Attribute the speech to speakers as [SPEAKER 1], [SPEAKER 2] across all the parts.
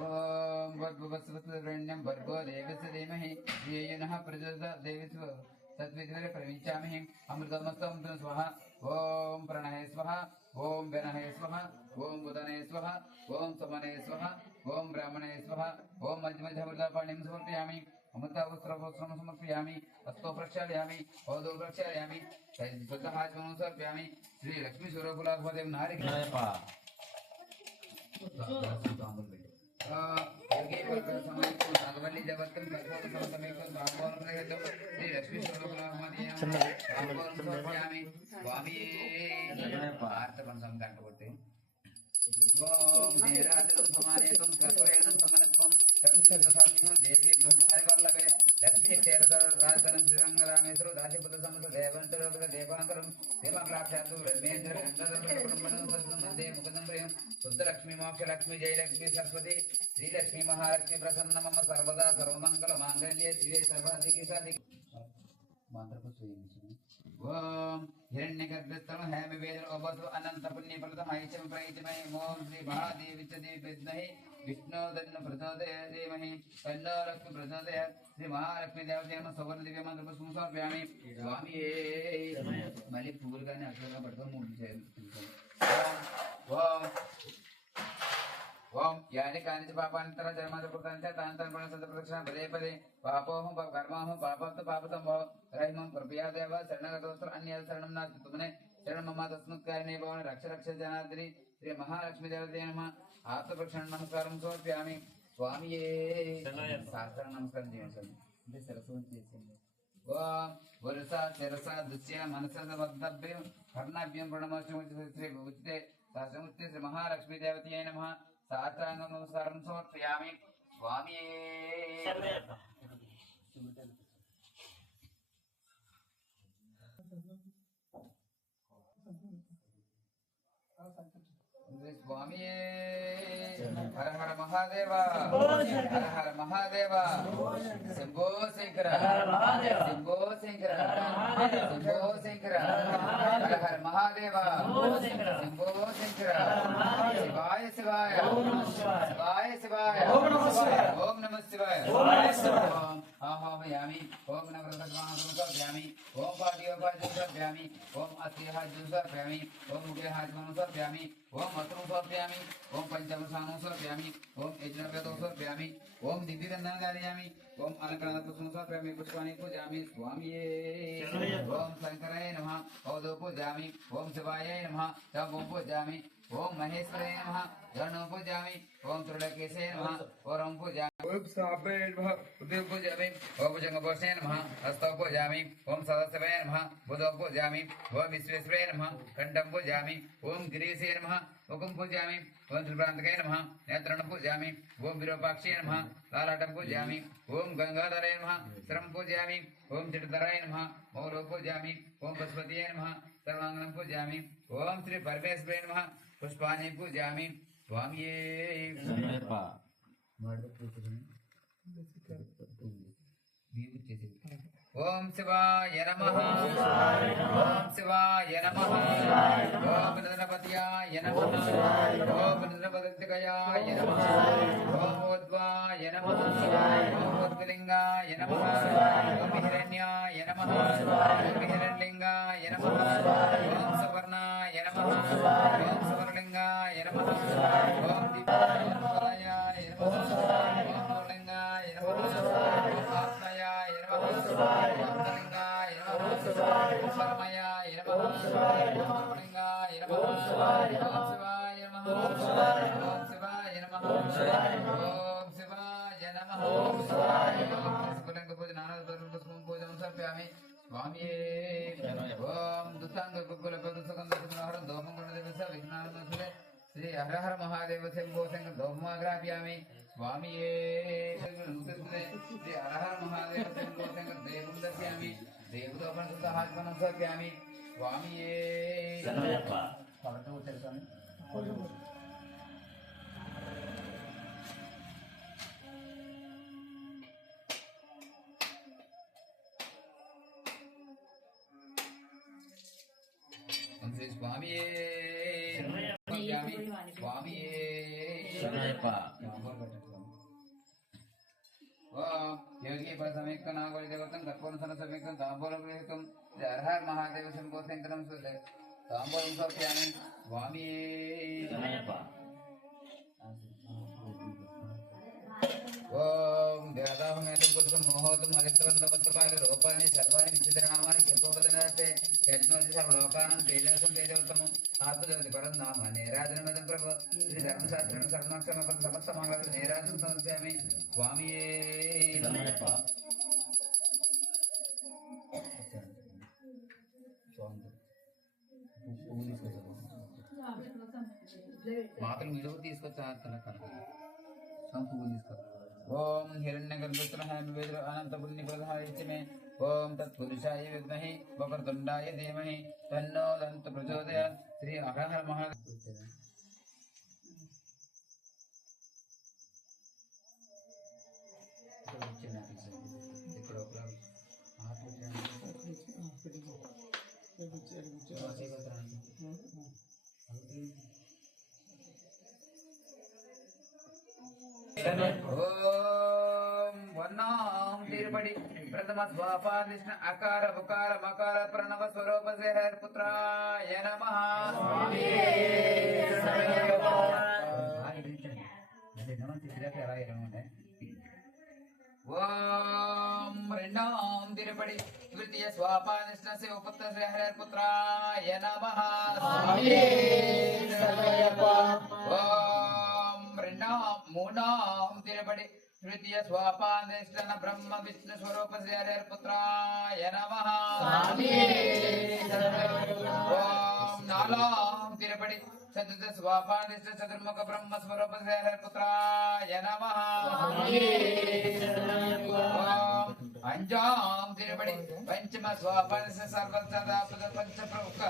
[SPEAKER 1] ओम भर्गवस्वतुरण्यम भर्गो देवस्य धीमहि धियेनः प्रचोदयात् देवी तद्विद्वरे प्रविचामहि अमृतमस्तमृतं स्वः ॐ प्रणये स्वः ॐ व्यनहे स्वः ॐ उदने स्वः ॐ समने स्वः ॐ ब्राह्मणे स्वः ॐ मध्यमध्यमृतापाणिं समर्पयामि अमृतावस्त्रवस्त्रं समर्पयामि हस्तो प्रक्षालयामि औदौ प्रक्षालयामि शुद्धहाजमं समर्पयामि श्रीलक्ष्मीसुरकुलाभदेव नारिकायपा స్వామి ఆర్తపంచం కంటపట్టి ఓం నీరాజనం మోక్షలక్ష్మి జయలక్ష్మి సరస్వతి శ్రీలక్ష్మి మహాలక్ష్మి ప్రసన్న మమ సర్వదా సర్వమంగళ మాంగళ్య శివే సర్వాధికి ओम हिरण्यगर्भस्तम हेम वेद ओबसु अनंत पुण्य प्रदम ऐचम प्रैचमे ओम श्री महादेवी च देवी विद्महे। विष्णु दन्न प्रचोदय देवहि तन्नो लक्ष्मी प्रचोदय श्री महालक्ष्मी देवते हम सवर्ण दिव्य मंत्र पर सुसर्व्यामि स्वामी ए मलिक फूल का ने अक्षर का पढ़ता मूल से ओम। ओम। ఓం యాని కాని పాపాంతర జన్మకృతాంచ తాంతర పణ ప్రదక్షిణ పదే పదే పాపోహం కర్మాహం పాపంత పాపతం భవ రహిమం కృపయా దేవ శరణగతోస్త్ర అన్య శరణం నా తుమనే శరణం మమ తస్మత్కారిణే భవన రక్ష రక్ష జనార్దరి శ్రీ మహాలక్ష్మి దేవతే నమ. ఆత్మప్రక్షణ నమస్కారం సమర్ప్యామి. స్వామియే. శాస్త్ర నమస్కారం చేయండి. అంటే సరస్వతి చేసింది ఓం వరుస శిరస దృశ్య మనస వక్తవ్యం కర్ణాభ్యం ప్రణమోచ శ్రీ ఉచితే శాస్త్రముచ్తే శ్రీ మహాలక్ష్మీ దేవతయే నమ. సాష్టాంగ నమస్కారం సమర్పయామి స్వామి స్వామి హర హర మహాదేవ హర హర మహాదేవ శంభో శంకర శంభో శంకర శంభో శంకర హర హర మహాదేవ శంభో శంకర शिवाय। ओम नमः शिवाय। शिवाय। शिवाय ओम नमः शिवाय। ओम नमः शिवाय। ओम नमः शिवाय। हाँ हाँ भयामि ओम नवरत्नवान समसभ्यामि ओम पाटियोपाजन सभ्यामि ओम अस्यः जुसभ्यामि ओम मुखे हाथ मनुसभ्यामि ओम वस्त्रों सर्पयामी ओम पंचमसानों सर्पयामी ओम यज्ञो ओम दिव्यगंधन कारयामी ओम अलकणात्मसों सर्पयामी पुष्पाणी पूजामी स्वामी ओम शंकराय नमः औदो पूजामी ओम शिवाय नमः तम ओम पूजामी ओम महेश्वराय नमः धनो पूजामी ओम त्रिलोकेशाय नमः ओम ओम ओम ओम ओम ओम गिरीशे नमः मुखम पूजयामि ओम त्रिप्रांतकाय नमः नेत्रण पूजयामि ओम विरूपाक्षाय नमः लालाटं पूजयामि ओम गंगाधराय नम श्रम पूजा ओम जटधराय नमः मौलो पूजयामि ओम पशुपतये नमः सर्वांगं पूजयामि ओम श्री परमेश्वराय नम पुष्पाणि पूजा स्वामिये। ఓం శివాయ నమ ఓం శివాయ నమ ఓం గణపతియాయ నమ ఓం గణపతికయాయ నమ ఓం ఉద్వాయ నమ ఓం ఉద్గలింగాయ నమ ఓం హిరణ్యాయ నమ స్వామియే ఓం దుస్సాంగ కుక్కుల పదుసకంద సుమనహరం దోమం గుణదేవస విఘ్నానమసులే శ్రీ హర హర మహాదేవ శంభో శంకర దోమాగ్రాప్యామి స్వామియే శ్రీ హర హర మహాదేవ శంభో శంకర దేవం దర్శయామి దేవదోపన సహాత్మనం సమర్ప్యామి. స్వామియే పవన్ వచ్చారు స్వామియే స్వామియే योगी पर समीक्त नागोल देवतम कर्पूरसन समीक्त तांबूल गृहीतम हर महादेव शंभो शंकरम सुदे तांबूल सौख्यानि स्वामी ఓం దేవతాహమేతం పురుషం మోహోతం అలిప్తవంతపత్రపాలి రూపాన్ని సర్వాన్ని విచిత్రనామాన్ని చెప్పబదనతే యజ్ఞోతి సర్వలోకానం తేజోసం తేజవతము ఆత్మజ్యోతి పరం నామ నేరాజనమదం ప్రభు. శ్రీ ధర్మశాస్త్రం సర్వక్షమ సమస్త మంగళ నేరాజం సమస్యామి. స్వామియే మాతలు మీరు తీసుకొచ్చా తన కనుక. పువ్వు తీసుకో ఓం హిరణ్య గర్భస్త్రహాయ అనంత పుణ్య ప్రధాయ మే ఓం తత్పురుషాయ విద్మహి వక్రతుండాయ ధీమహి తన్నో దంత ప్రచోదయ శ్రీ అహర మహా ఇక్కడ ఒక తిరుపడి ప్రథమ స్వాపాదిష్ణ అకార ఉకార మకార ప్రణవ స్వరూప సేహర్ పుత్రాయ నమః ఓం రెండాం తిరుపడి తృతీయ స్వాపాదిష్ణ శివపుత్ర సేహర్ పుత్రాయ నమః ఓం రెండాం మూడాం తిరుపడి తృతీయ స్వాపాదిష్ణ బ్రహ్మ విష్ణు స్వరూప సేహర్ పుత్రాయ నమః ఓం నాలాం తిరుపడి చతుర్థ స్వాపాదిష్ట చతుర్ముఖ బ్రహ్మ స్వరూప సేహర్ పుత్రాయ నమః ఓం అంజాం తిరుపడి పంచమ స్వాపనస సర్వసదాపద పంచ ప్రముఖ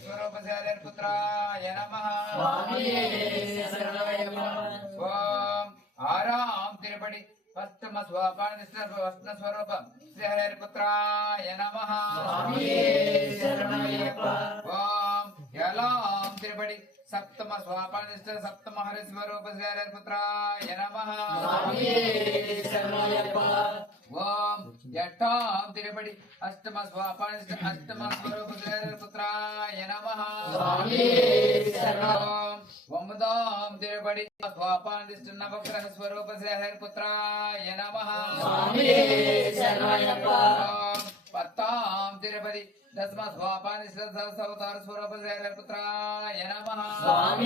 [SPEAKER 1] స్వరూప శారీర పుత్రాయ నమః ఓం ఆరాం తిరుపడి అష్టమ స్వాపనస వస్న స్వరూప. శ్రీహరి పుత్రాయ నమః. ఓం. యలాం తిరుపడి సప్తమ స్వాపనస సప్తమ హరి స్వరూప శ్రీహరి పుత్రాయ నమః. ఓం యట్టాం తిరుపడి అష్టమ స్వాపానిష్ట అష్టమ స్వరూప పుత్రాయ నమః ఓం తిరుపడి స్వాపానిష్ట నవగ్రహ స్వరూప పుత్రాయ నమః పత్తాం తిరుపతి దశమ సహస్రవతార స్వరూప పుత్రాయ నమః ఓం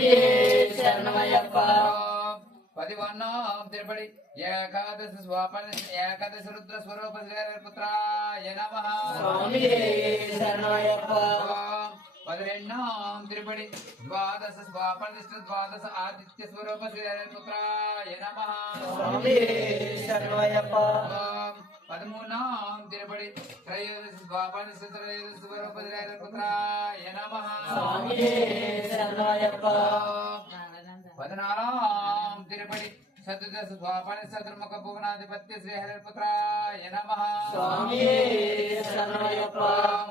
[SPEAKER 1] పదివన్నాం తిరుపడి ఏకాదశ స్వాపన ఏకాదశ రుద్ర స్వరూప పుత్రాయ నమః ఓం పదిరెన్నాం తిరుపడి ద్వాదశ స్వాపన ద్వాదశ ఆదిత్య స్వరూప పుత్రాయ నమః పదమూనాం తిరుపడి త్రయోదశ స్వాపన త్రయోదశ స్వరూప పుత్రాయ నమః పదనారాం తిరుపడి సతుదశ స్వాపన చతుర్ముఖ భువనాధిపత్య శ్రీహరిపుత్రాయ నమ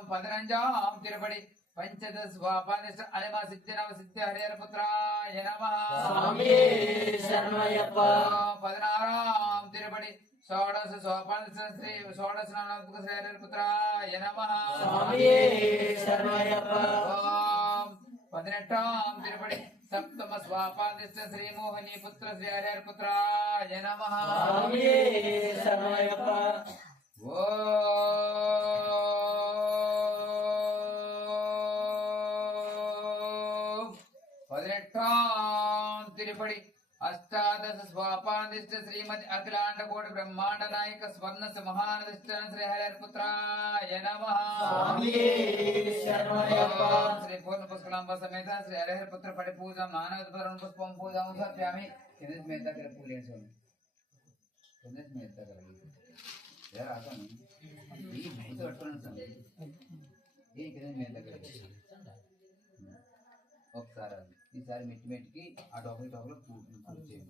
[SPEAKER 1] పదనంజాం తిరుపడి పంచదశ స్వాపన అనిమ సిద్ధి నవ సిద్ధి హరిహరపుత్రాయ నమ పదనారాం తిరుపడి షోడశ స్వాపన శ్రీ షోడశ నామక శ్రీహరిపుత్రాయ నమ ఓం పదినెట్టాం తిరుపడి సప్తమ స్వాపాదిష్ట శ్రీమోహిని పుత్ర శ్రీ హరిహర్ పుత్రాయ నమ ತ್ರಿಕಟಾಯಕ ಸ್ವರ್ಣ ಮಹಾನದಿಷ್ಠಾನ ಶ್ರೀ ಹರಿಹರಪುತ್ರಾಯ ನಮಃ ಶ್ರೀ ಪೂರ್ಣ ಪುಷ್ಕಲಾಂಬ ಸಮೇತ ಶ್ರೀ ಹರಿಹರಪುತ್ರ ಪಡಿ ಪೂಜಾ ಮಾನವದ್ಭರಣ ಪುಷ್ಪಂ ಪೂಜಾ ಸಮರ್ಪ್ಯಾಮಿ किन्नत मेहता करे पूले सो किन्नत मेहता करे यार आता नहीं ये बहुत अटकन सा ये किन्नत मेहता करे ओक सारा ये सारे मिट मिट की आ डॉक्टर डॉक्टर पूछ पूछे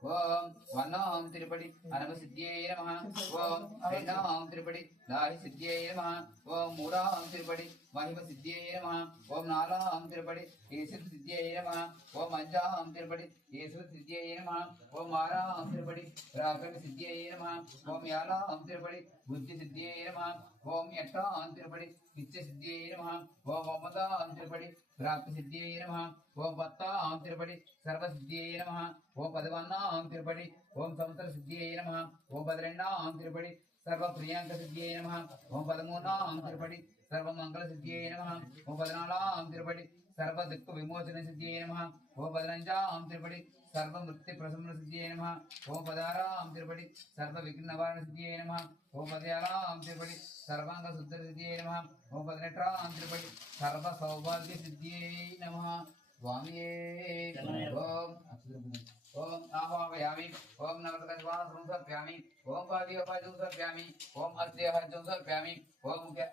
[SPEAKER 1] ஓம். வண்ணாம் திருப்படி அனம சித்தியே நம. ஓம். ஐந்தாம் திருப்படி தாய் சித்தியே நம. ஓம். மூடாம் திருப்படி మహిమ సిద్ధ్యై నమ ఓం నాలుగోం తిరుపడి ఈశ్వర సిద్ధ్యై నమ ఓం అంజాం తిరుపడి ఈశ్వర సిద్ధ్యై నమ ఓం ఆరాం తిరుపడి రాకమి సిద్ధ్యై నమ ఓం యాలాం తిరుపడి బుద్ధి సిద్ధ్యై నమ ఓం ఎట్టాం తిరుపడి నిత్య సిద్ధ్యై నమ ఓం ఒమ్మదాం తిరుపడి ప్రాప్తి సిద్ధ్యై నమ ఓం పత్తాం తిరుపడి సర్వ సిద్ధ్యై నమ ఓం పదవన్నాం తిరుపడి ఓం సంవత్సర సిద్ధ్యై నమ ఓం పదిరెండాం తిరుపడి సర్వ ప్రియాంక సిద్ధ్యై నమ ఓం పదమూడాం తిరుపడి சர்வமங்கல சித்தியே நம. ஓம் பதினாலாம் திருப்படி. சர்வ துக்க விமோச்சன சித்தியே நம. ஓம் பதினஞ்சாம் திருப்படி. சர்வ மிருத்தி பிரசன்ன சித்தியே நம. ஓம் பதினாறாம் திருப்படி. சர்வ விக்ன நிவாரண சித்தியே நம. ஓம் பதினேழாம் திருப்படி. சர்வாங்க சுத்திர சித்தியே நம. ஓம் பதினெட்டாம் திருப்படி. சர்வ சௌபாகிய சித்தியே நம. சுவாமியே. ஓம். ஓம் நாமாமயாமி ஓம் நவரதகவாசம் சர்ப்பியாமி ஓம் பாதியோபாஜம் சர்ப்பியாமி ஓம் அஸ்தேஹஜம் சர்ப்பியாமி ஓம் முக்கிய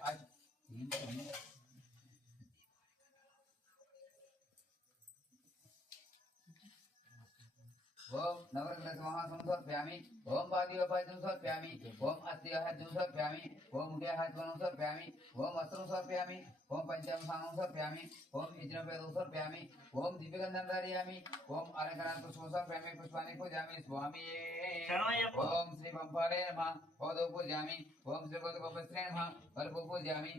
[SPEAKER 1] ओम नवरत्नसमहासंसर्प्यामि ओम वादिवपायं सर्प्यामि ओम अस्तिहजं सर्प्यामि ओम उदयहजं सर्प्यामि ओम अस्त्रं सर्प्यामि। ओम पंचामृतानुसर्प्यामि ओम इजनपेदोसर्प्यामि ओम दिव्यगंधं धारयामि ओम अलंकरण पुष्पोसर्प्यामि पुष्पानि पूजामि स्वामी ओम श्री
[SPEAKER 2] पंपाले
[SPEAKER 1] नमः ओदो पूजामि ओम श्री गोद गोपस्त्रे नमः बलपु पूजामि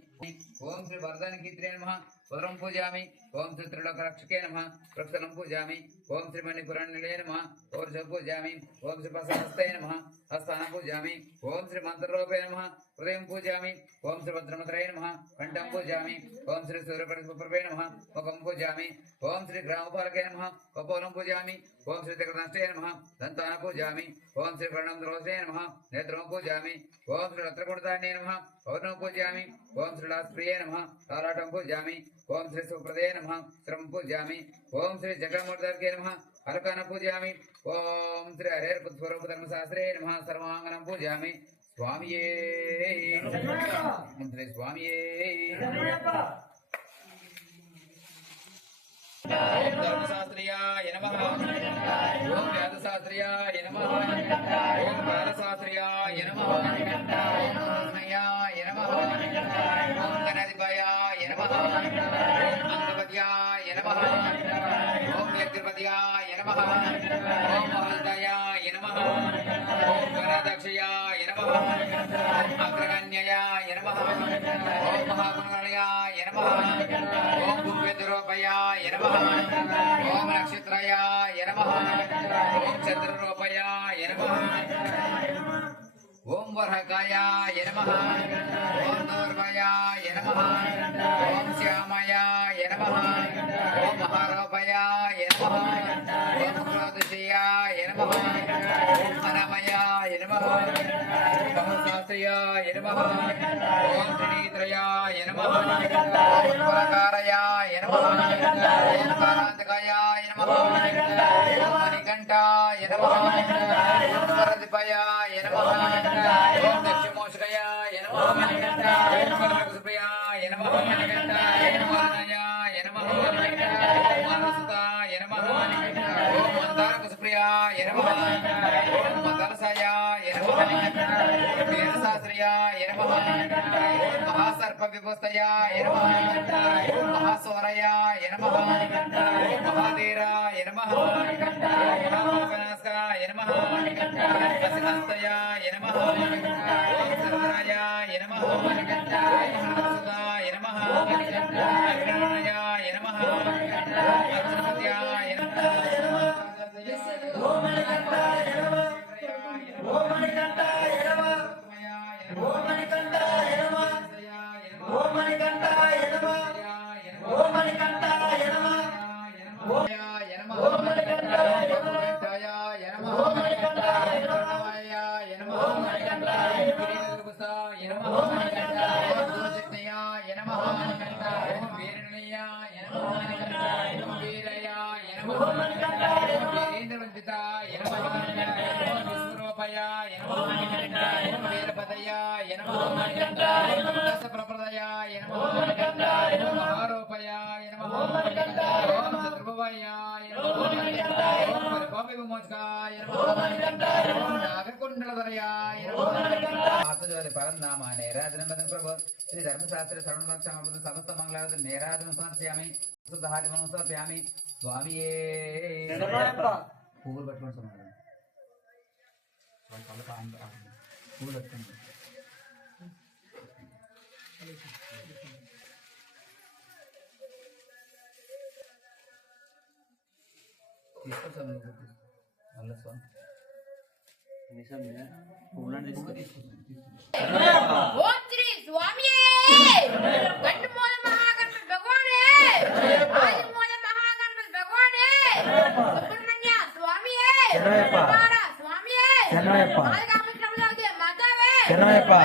[SPEAKER 1] ओम श्री वरदन कीत्रे नमः वरुण पूजामि ओम श्री त्रिलोक रक्षके नमः प्रक्षलम पूजामि ओम श्री मणिपुराण निलय नमः और जप पूजामि ओम श्री पसहस्ते नमः హస్తానం పూజామి. ఓం శ్రీ మంత్రరూపే నమ. హృదయం పూజామి. ఓం శ్రీ భద్రమత్రే నమ. కంఠం పూజామి. ఓం శ్రీ సూర్యపరిపే నమ. ముఖం పూజామి. ఓం శ్రీ గ్రామపాలకే నమ. కపోలం పూజామి. ఓం శ్రీ త్రికృష్ణే నమ. దంతాన పూజామి. ఓం శ్రీ ప్రణం ద్రోసే నమ. నేత్రం పూజామి. ఓం శ్రీ రత్నకుడతాన్యే నమ. పౌర్ణం పూజామి. ఓం శ్రీ లాస్ప్రియే నమ. తారాటం పూజామి. ఓం శ్రీ సుప్రదే నమ. శ్రమం పూజామి. ఓం శ్రీ జగన్మూర్ధర్కే నమ. అలకాన పూజామి. ఓం శ్రీ హరేర్ పుత్స్వరూప ధర్మశాస్త్రే నమ. సర్వాంగనం పూజామి. స్వామియే. స్వామియే. ఓం ధర్మశాస్త్రియాయ నమః. ఓం వేదశాస్త్రియాయ నమః. ఓం కాలశాస్త్రియాయ నమః. ఓం కృష్ణయాయ ఓం ఓం అంగపత్యాయ ఓం యజ్ఞపత్యాయ ఓం ఓం చంద్రరూపయాయ ఎనమ ఓం వరకాయాయ నమః. ఓం దౌర్భయాయ నమః. ఓం శ్యామయాయ నమః. ఓం మహారూపయాయ ఓం ఓం సహస్రయాయ నమః ఓం త్రినేత్రయాయ నమః ఓం పురకారయాయ నమః ఓం కారాంతకాయాయ నమః ఓం మణికంఠాయ నమః ఓం వరదిపయాయ నమః ఓం దక్షిమోషకయాయ నమః ఓం వరదసుప్రియాయ నమః ఓం వీరశాస్త్రియాయ నమః. ఓం మహాసర్ప విభూస్తయాయ నమ. ఓం మహాస్వరయాయ నమః. మహాధీరాయ నమ. ఓం నమ. నమః. నమ.
[SPEAKER 2] మణికంఠాయ నమః.
[SPEAKER 1] నాగకుండలధరయాయ ప్రభు శ్రీ ధర్మశాస్త్ర శ్రవణమక్షమృత సమస్త మంగళావతి నేరాజనం సమర్పయామి శుద్ధాజనం సమర్పయామి స్వామియే పువ్వులు పట్టుకొని సమాధానం పువ్వులు తీసుకొస్తాను હંમેશા મેં પૂર્ણ રીત કરીશ ઓમ શ્રી સ્વામીએ ગંડમોલ મહાગણપત ભગવાને આજમોલ મહાગણપત ભગવાને સુબ્રમણ્યા સ્વામીએ જનયપ્પા જનયપ્પા માલગામ શ્રમલાવદે માતાવે જનયપ્પા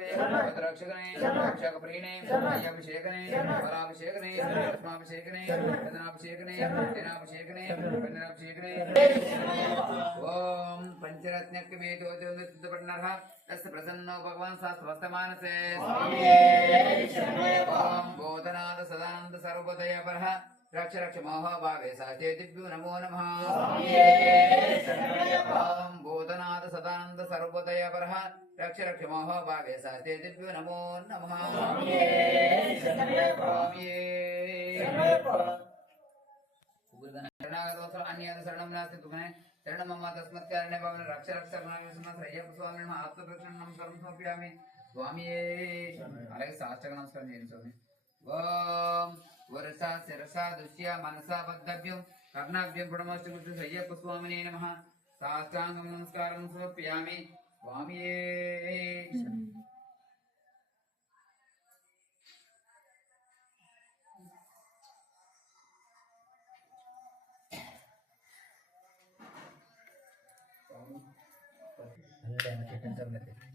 [SPEAKER 1] रक्षकने रक्षकप्रीणे अभिषेकने फलाभिषेकने रत्नाभिषेकने चंदनाभिषेकने रत्नाभिषेकने कन्याभिषेकने ओम पंचरत्नक में दो जो नित्य पढ़ना था तस् प्रसन्नो भगवान शास्त्रवस्त मानसे ओम बोधनाथ सदानंद सर्वोदय पर సర్వదయ పరః రక్ష రక్ష మోహభావే సాచేతిభ్యో నమో నమః ఓం బోధనాథ సదానంద సర్వదయ పరః రక్ష రక్ష మోహభావే సాచేతిభ్యో నమో నమః స్వామియే శరణాగతోత్తర అన్యాద శరణం నాస్తి తుమనే శరణమమ్మ తస్మత్కారణే భవన రక్ష రక్ష అయ్యప్ప స్వామి ఆత్మరక్షణ నమస్కారం సమర్పయామి స్వామియే అలాగే సాష్టక నమస్కారం చేయండి స్వామి ఓం వరస శిరస దృశ్య మనస బద్ధభ్యం కర్ణాభ్యం గుణమస్తు గుర్తు అయ్యప్ప స్వామినే నమ సాష్టాంగం నమస్కారం సమర్పయామి స్వామియే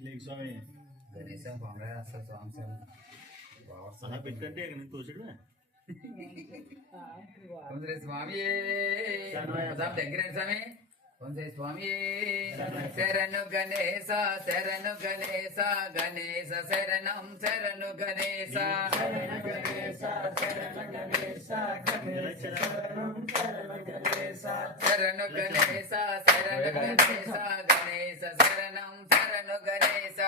[SPEAKER 3] లేక స్వామి
[SPEAKER 1] గణేశం పొంగ అసలు స్వామి
[SPEAKER 3] సహా పెట్టంటే ఇక్కడ నుంచి తోసాడు
[SPEAKER 1] కొందరి స్వామి దగ్గర స్వామి? కొందరి స్వామి శరణు గణేశ శరణు గణేశ గణేశ శరణం శరణు గణేశ. శరణు గణేశ శరణు గణేశ గణేశ శరణం శరణు గణేశ.